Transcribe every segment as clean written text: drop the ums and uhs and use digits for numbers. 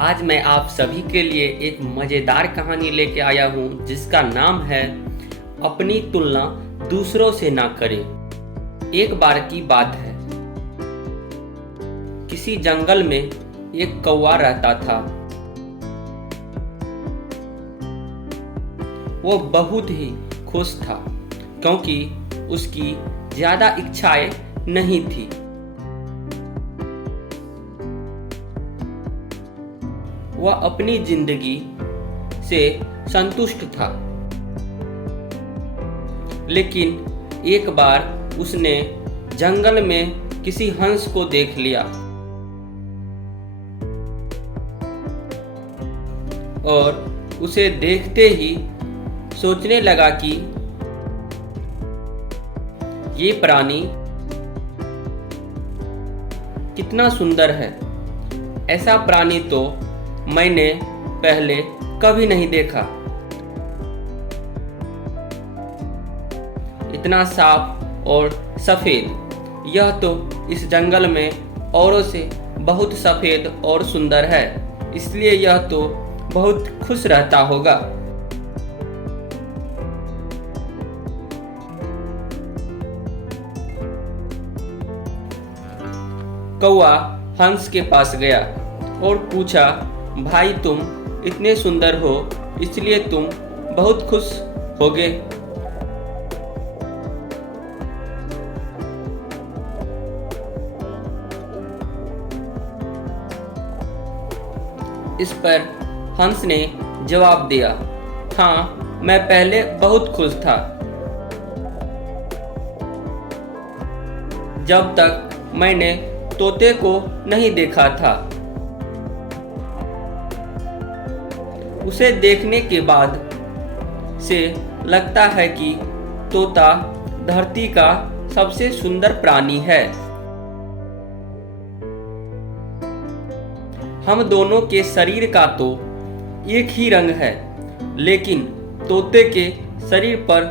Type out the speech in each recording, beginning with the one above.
आज मैं आप सभी के लिए एक मज़ेदार कहानी लेके आया हूँ जिसका नाम है अपनी तुलना दूसरों से ना करें। एक बार की बात है, किसी जंगल में एक कौवा रहता था। वो बहुत ही खुश था क्योंकि उसकी ज़्यादा इच्छाएं नहीं थी। वह अपनी जिंदगी से संतुष्ट था। लेकिन एक बार उसने जंगल में किसी हंस को देख लिया और उसे देखते ही सोचने लगा कि ये प्राणी कितना सुंदर है। ऐसा प्राणी तो मैंने पहले कभी नहीं देखा। इतना साफ और सफेद, यह तो इस जंगल में औरों से बहुत सफेद और सुंदर है, इसलिए यह तो बहुत खुश रहता होगा। कौवा हंस के पास गया और पूछा, भाई तुम इतने सुंदर हो इसलिए तुम बहुत खुश होगे। इस पर हंस ने जवाब दिया, हाँ मैं पहले बहुत खुश था, जब तक मैंने तोते को नहीं देखा था। उसे देखने के बाद से लगता है कि तोता धरती का सबसे सुंदर प्राणी है। हम दोनों के शरीर का तो एक ही रंग है, लेकिन तोते के शरीर पर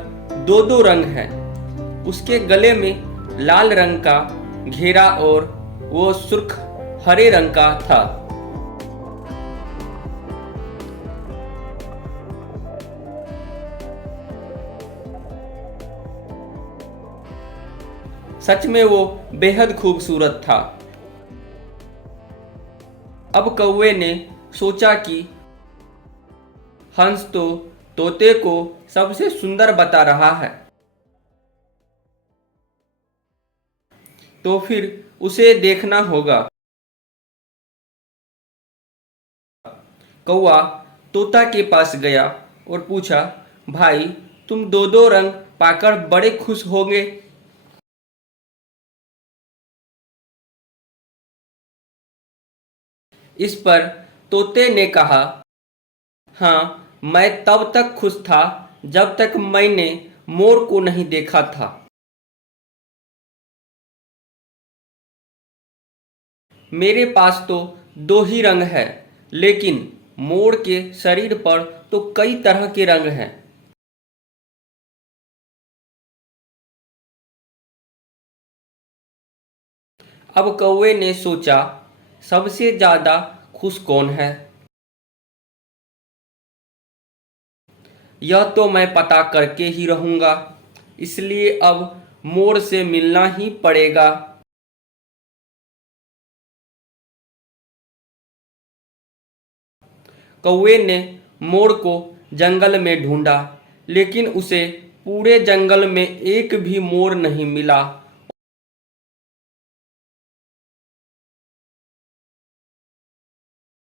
दो दो रंग हैं। उसके गले में लाल रंग का घेरा और वो सुर्ख हरे रंग का था। सच में वो बेहद खूबसूरत था। अब कौवे ने सोचा कि हंस तो तोते को सबसे सुंदर बता रहा है, तो फिर उसे देखना होगा। कौवा तोता के पास गया और पूछा, भाई तुम दो दो रंग पाकर बड़े खुश होंगे। इस पर तोते ने कहा, हाँ मैं तब तक खुश था जब तक मैंने मोर को नहीं देखा था। मेरे पास तो दो ही रंग है, लेकिन मोर के शरीर पर तो कई तरह के रंग हैं। अब कौवे ने सोचा, सबसे ज्यादा खुश कौन है, यह तो मैं पता करके ही रहूंगा, इसलिए अब मोर से मिलना ही पड़ेगा। कौवे ने मोर को जंगल में ढूंढा, लेकिन उसे पूरे जंगल में एक भी मोर नहीं मिला।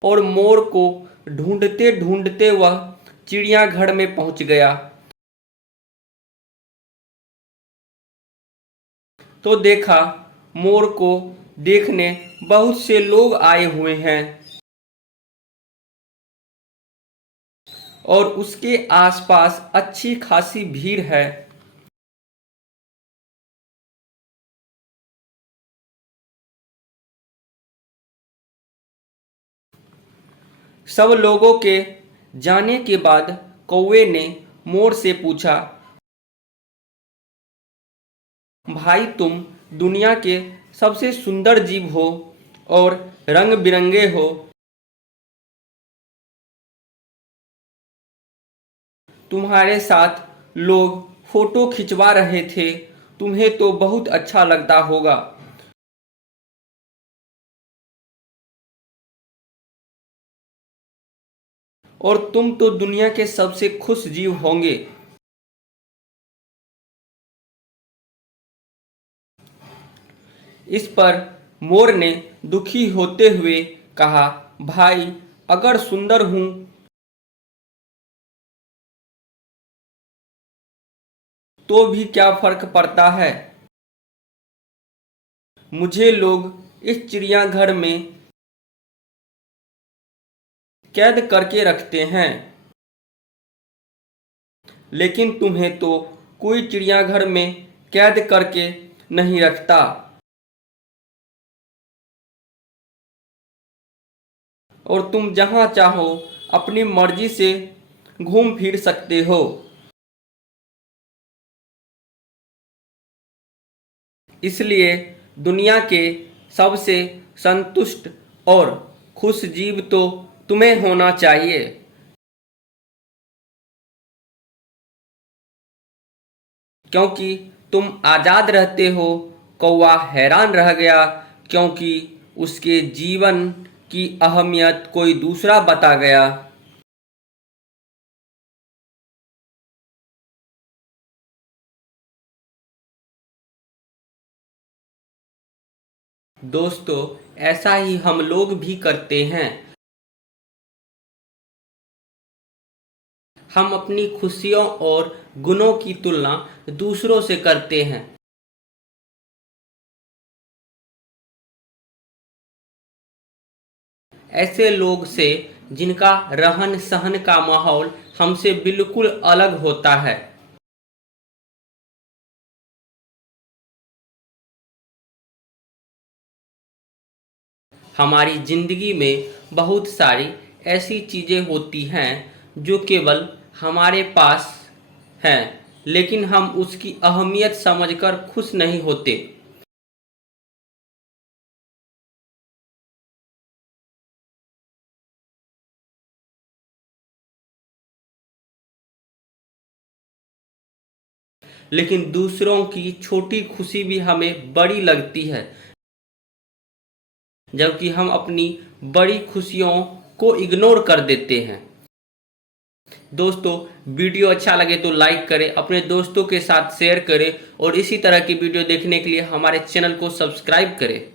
और मोर को ढूंढते ढूंढते वह चिड़ियाघर में पहुंच गया। तो देखा, मोर को देखने बहुत से लोग आए हुए हैं और उसके आसपास अच्छी खासी भीड़ है। सब लोगों के जाने के बाद कौवे ने मोर से पूछा, भाई तुम दुनिया के सबसे सुंदर जीव हो और रंग बिरंगे हो, तुम्हारे साथ लोग फोटो खिंचवा रहे थे, तुम्हें तो बहुत अच्छा लगता होगा। और तुम तो दुनिया के सबसे खुश जीव होंगे। इस पर मोर ने दुखी होते हुए कहा, भाई अगर सुंदर हूं तो भी क्या फर्क पड़ता है। मुझे लोग इस चिड़ियाघर में कैद करके रखते हैं, लेकिन तुम्हें तो कोई चिड़ियाघर में कैद करके नहीं रखता। और तुम जहां चाहो अपनी मर्जी से घूम फिर सकते हो। इसलिए दुनिया के सबसे संतुष्ट और खुश जीव तो तुम्हें होना चाहिए। क्योंकि तुम आज़ाद रहते हो। कौवा हैरान रह गया, क्योंकि उसके जीवन की अहमियत कोई दूसरा बता गया। दोस्तों, ऐसा ही हम लोग भी करते हैं। हम अपनी खुशियों और गुणों की तुलना दूसरों से करते हैं। ऐसे लोग से जिनका रहन सहन का माहौल हमसे बिल्कुल अलग होता है। हमारी जिंदगी में बहुत सारी ऐसी चीजें होती हैं जो केवल हमारे पास हैं, लेकिन हम उसकी अहमियत समझकर खुश नहीं होते। लेकिन दूसरों की छोटी खुशी भी हमें बड़ी लगती है, जबकि हम अपनी बड़ी खुशियों को इग्नोर कर देते हैं। दोस्तों, वीडियो अच्छा लगे तो लाइक करें, अपने दोस्तों के साथ शेयर करें और इसी तरह की वीडियो देखने के लिए हमारे चैनल को सब्सक्राइब करें।